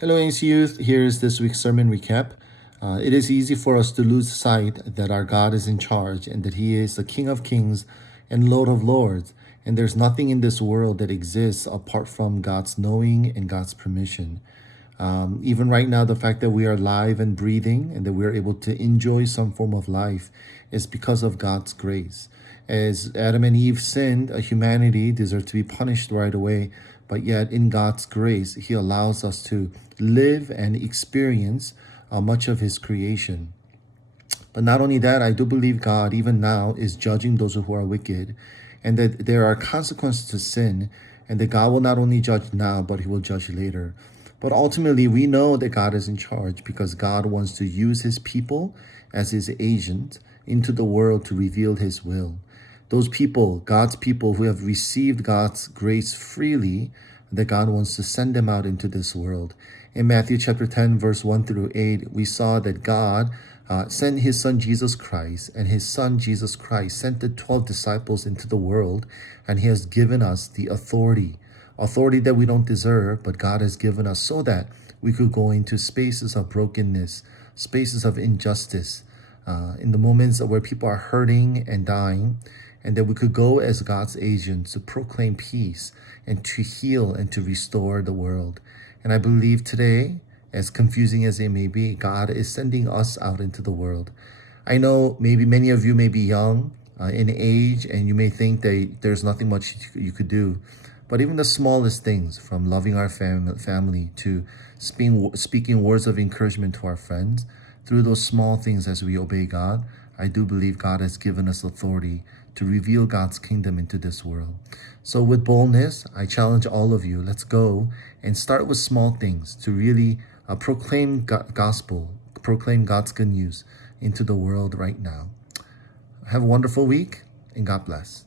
Hello, Ace Youth. Here's this week's sermon recap. It is easy for us to lose sight that our God is in charge and that He is the King of Kings and Lord of Lords. And there's nothing in this world that exists apart from God's knowing and God's permission. Even right now, the fact that we are alive and breathing and that we are able to enjoy some form of life is because of God's grace. As Adam and Eve sinned, humanity deserved to be punished right away, but yet in God's grace, He allows us to live and experience much of His creation. But not only that, I do believe God, even now, is judging those who are wicked, and that there are consequences to sin, and that God will not only judge now, but He will judge later. But ultimately, we know that God is in charge because God wants to use His people as His agent into the world to reveal His will. Those people, God's people who have received God's grace freely, that God wants to send them out into this world. In Matthew chapter 10, verse 1 through 8, we saw that God sent His Son Jesus Christ, and His Son Jesus Christ sent the 12 disciples into the world, and He has given us the authority that we don't deserve, but God has given us so that we could go into spaces of brokenness, spaces of injustice, in the moments where people are hurting and dying, and that we could go as God's agents to proclaim peace and to heal and to restore the world. And I believe today, as confusing as it may be, God is sending us out into the world. I know maybe many of you may be young in age, and you may think that there's nothing much you could do. But even the smallest things, from loving our family to speaking words of encouragement to our friends, through those small things as we obey God, I do believe God has given us authority to reveal God's kingdom into this world. So with boldness, I challenge all of you, let's go and start with small things to really proclaim gospel, proclaim God's good news into the world right now. Have a wonderful week, and God bless.